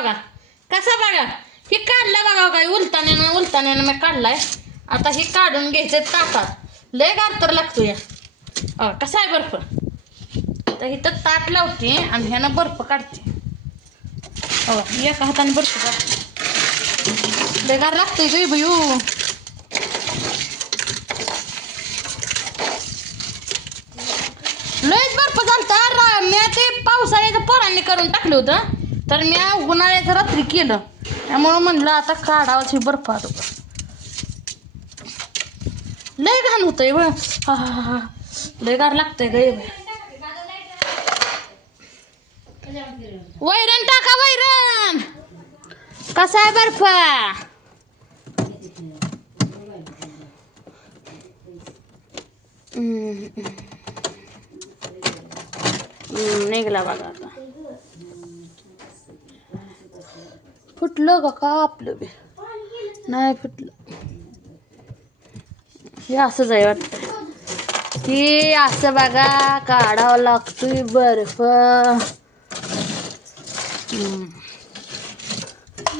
बघा कसा बघा हे काढलं बघा काय उलताने मी काढलाय. आता हे काढून घ्यायचे ताटात लय गार तर लागतो या कसा आहे बर्फ. तर इथं ताट लावते आणि ह्यानं बर्फ काढते. एका हाताने बर्फ काढते लय गार लागतोय गे बयू. लयच बर्फ झालता. मी ते पावसाळ्याचं पोरांनी करून टाकलं होतं तर मी उन्हाळ्याचं रात्री केलं त्यामुळं म्हणलं आता काढावंच ही बर्फ. आता लय घाण होतंय व हा लय गार लागतंय ग. वैरण टाका वैरण. कसा आहे बर्फ. निघला बघा आता. फुटलं का आपलं बी नाही फुटलं. हे असंच आहे वाटतं की असं बघा काढावं लागतोय बर्फ.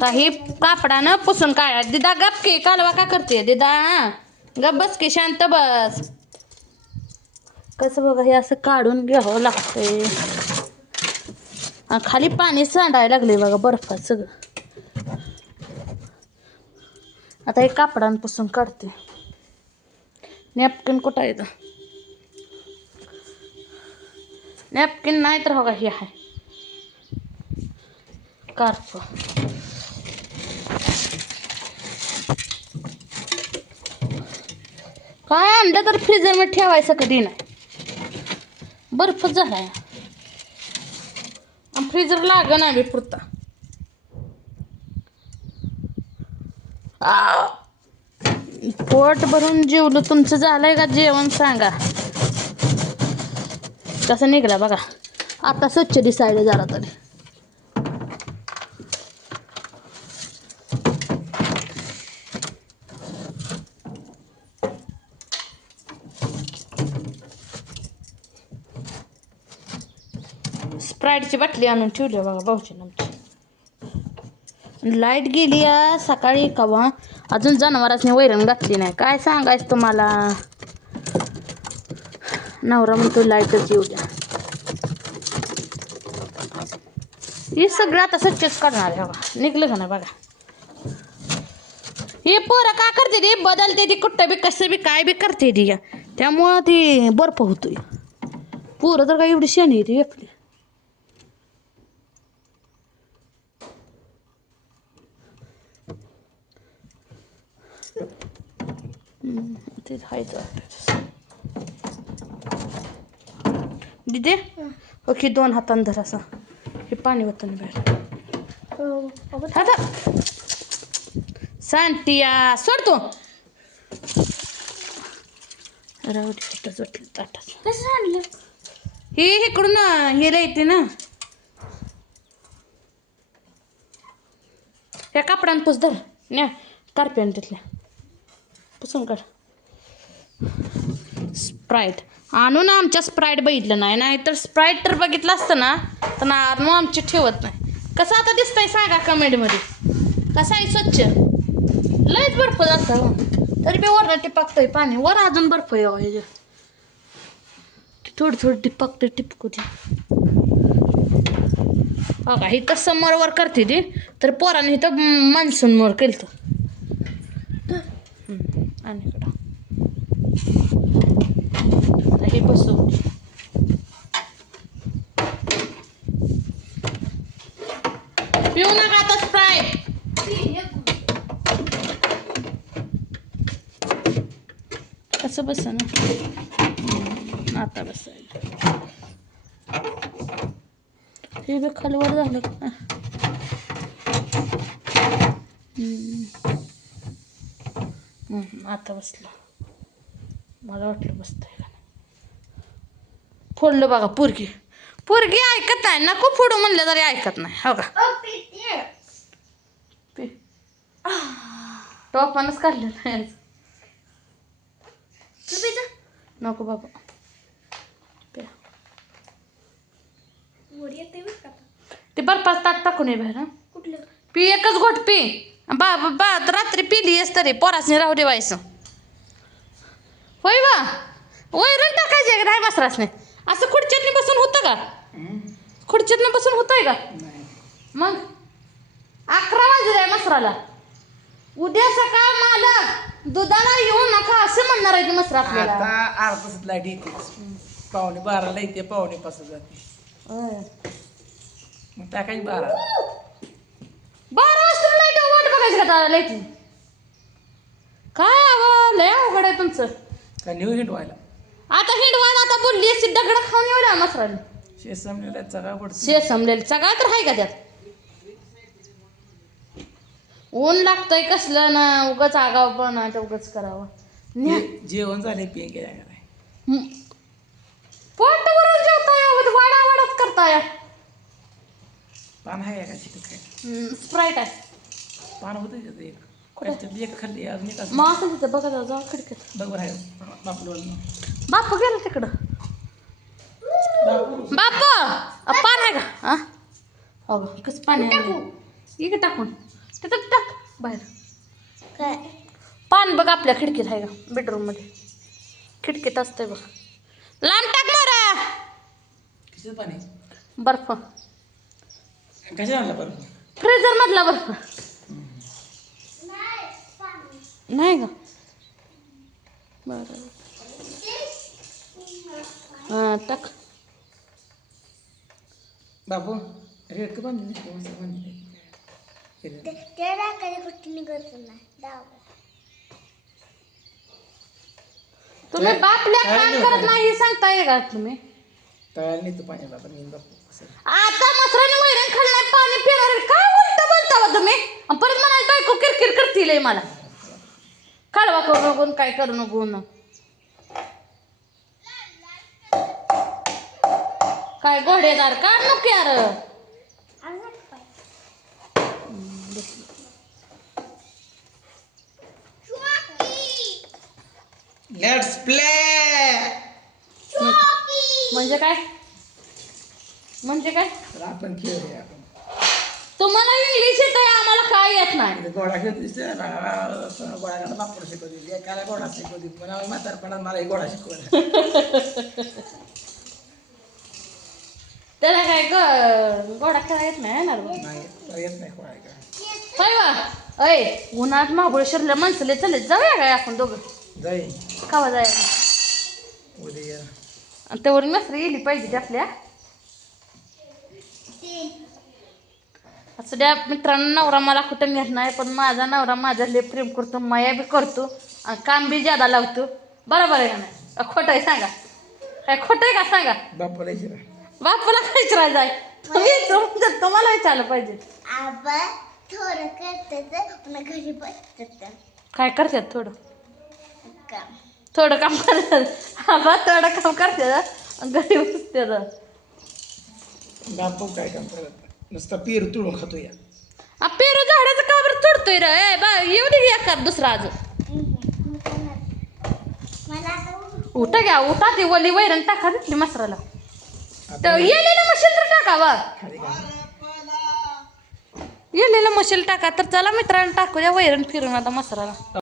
काही कापडानं पुसून काढा. दिदा गप की कालवा का करते दिदा. गप बस की शांत बस. कसं बघा हे असं काढून घ्यावं लागतंय. खाली पाणी सांडायला लागले बघा बर्फात सगळं. आता हे कापडानं पुसून काढते. नॅपकिन कुठं येतं. नॅपकिन नाही तर हो का हे आहे कार्प. काय आणलं तर फ्रीजर मध्ये ठेवायचं कधी नाही. बर्फ झालाय आणि फ्रीजर लाग नाही बी पुरता. पोट भरून जेवलं. तुमचं झालंय का जेवण सांगा. कसं निघला बघा आता स्वच्छ दिसायला जरा तरी. स्प्राईटची बाटली आणून ठेवली बघा भाऊची नंतर. लाईट गेली सकाळी कवा अजून जनावरांनी वैरण घातली नाही. काय सांगायचं तुम्हाला. नवरा म्हणतो लाईटच येऊ द्या. हे सगळं आता स्वच्छच करणार आहे बघा. निघलं का नाही बघा. हे पोरं का करते ती बदलते ती कुठं बी कसं बी काय बी करते ती त्यामुळं ती बर्फ होतोय. पोरं तर काय एवढी शनी येते एकली. ते खायचं दिदे ओके 2 हातांनी धर असं. हे पाणी होतं बाहेर. आता सांटिया सोडतो. राहू दे ताटात. कसं आणलं हे इकडून हे येते ना. ह्या कापडान पुस धर न्या कार्प्यान तिथल्या पुसून काढ. स्प्राईट आणून आमच्या स्प्राईट बघितलं नाही. नाहीतर स्प्राईट तर बघितलं असतं ना तर आणून आमची ठेवत नाही. कसं आता दिसतंय सांगा कमेंटमध्ये. कसं आहे स्वच्छ. लयच बर्फ जातं तरी बी वरनं टिपकतंय पाणी. वर अजून बर्फ यावं ह्याच्यात. थोडं टिपकते टिपकू दे. हो का इथं समोर वर करते ती तर पोराने इथं मान्सून मोर केलं. आणि इकडं हे बसू. पिऊ नका आता स्प्राईट. कसं बस ना आता बसायला. हे बी खालवर झालं का. आता बसलं. मला वाटलं बसतंय का नाही. फोडलं बघा पोरगी ऐकत नाही. नको फोडू म्हणलं तरी ऐकत नाही. हो का टॉपानच काढलं नाही. नको बाबा ते बर्फात ताट टाकून ये बाहेर. कुठलं पी एकच घोट पी. बा बा रात्री पिलीस तरी पोरासने राहू दे व्हायचं. होय बा वैरण टाकायचे का नाही मसरासने. असं खुर्च्यातनी बसून होतं का. खुर्च्यातनं बसून होतंय का. मग 11 वाजले मसराला. उद्या सकाळ मालक दुधाला येऊ नका असं म्हणणार आहे मसरा आपल्याला. आता अर्धा तासात लाईट येते. 11:45 येते 5:45 जाते. मग टाकायची 12. 12 वाजता लाईट वाट बघायची का लाईट. काय अगं लय अवघड आहे तुमचं. का न्यू हिट व्हायला आता हिंडवायला आता बोलली अशी दगड खाऊन येऊ मसराने. शेत समलेला चगा पडतो. शे समलेल सगळा तर आहे का त्यात. ऊन लागतंय कसलं ना उगाच आगाव पण उगाच करावं. जेवण झाले पिंग काय पोटावरून जेवताय वाडा वाडाच करताय. पान आहे का चिकट काय स्प्राईट आहे. पान होतं तिथं एक त्याच्यात एक खाल्ली अजून एक असं. मग असं तिथं बघा जाऊ खिडकीत. बरोबर आहे बापू बापू गेला तिकडं. बापू पान आहे का. हा हो कसं पाणी आहे टाकून तिथं टाक बाहेर. पान बघ आपल्या खिडकीत आहे का बेडरूम मध्ये. खिडकीत असतंय बघ. लांब टाक मारा. किती पाणी बर्फ कशा आणला बर्फ. फ्रीजर मधला बर्फ नाही का. बरं हां टाक. बापू रेड का बांधली बांधली. तुम्ही बापल्या काम करत नाही सांगताय का तुम्ही. तळायला नाही तू पाणी बाबा मी बापू आता मसराने वैरण खाल्लं नाही पाणी पिणार काय उलट बोलता हो तुम्ही. परत म्हणाल बायको किरकिर करतील मला. काढवा करू नको काय करू नको. काय घोडेदार का नको यार. Let's play. म्हणजे काय म्हणजे काय. तर आपण खेळूया आपण. तुम्हाला इंग्लिश येत आहे आम्हाला काय येत नाही. गोळा खेळतो गोळा बापूला शिकवते एकाला गोळा शिकवते पण म्हातारपणात मला गोळा शिकवला. त्याला काय गोडा खेळा येत नाही ना. नाही येत नाही गोळा का. होय वा अय उन्हात महाबळेश्वरला माणसले चले जाऊया काय आपण दोघं. जाई कावा जायला उद्या आणि त्यावर मसरी येली पाहिजे आपल्या. असं द्या मित्रांनो नवरा मला कुठं नेत नाही पण माझा नवरा माझा लय प्रेम करतो माया बी करतो आणि काम बी ज्यादा लावतो. बरोबर आहे का नाही. खोटं आहे सांगा. काय खोटं आहे का सांगा. बापूला विचारा. बापूला काय विचारायचं आहे. तुम्ही तुम्हाला विचारलं पाहिजे. काय करतात थोडं थोडं काम करतात. आबा थोडं काम करतात घरी बसतात. बापू काय काम करत नुसतं पेरू तुळून खातो या. पेरू झाडाचं का बरं तोडतोय रे बा. येऊ दे एखाद दुसरा आज. उठा घ्या उठा ती वली वैरण टाका तिथली मसराला. येलेलं मशीन तर टाका वा. येलेलं मशीन टाका तर चला मित्रांनो टाकूया वैरण फिरून आता मसराला.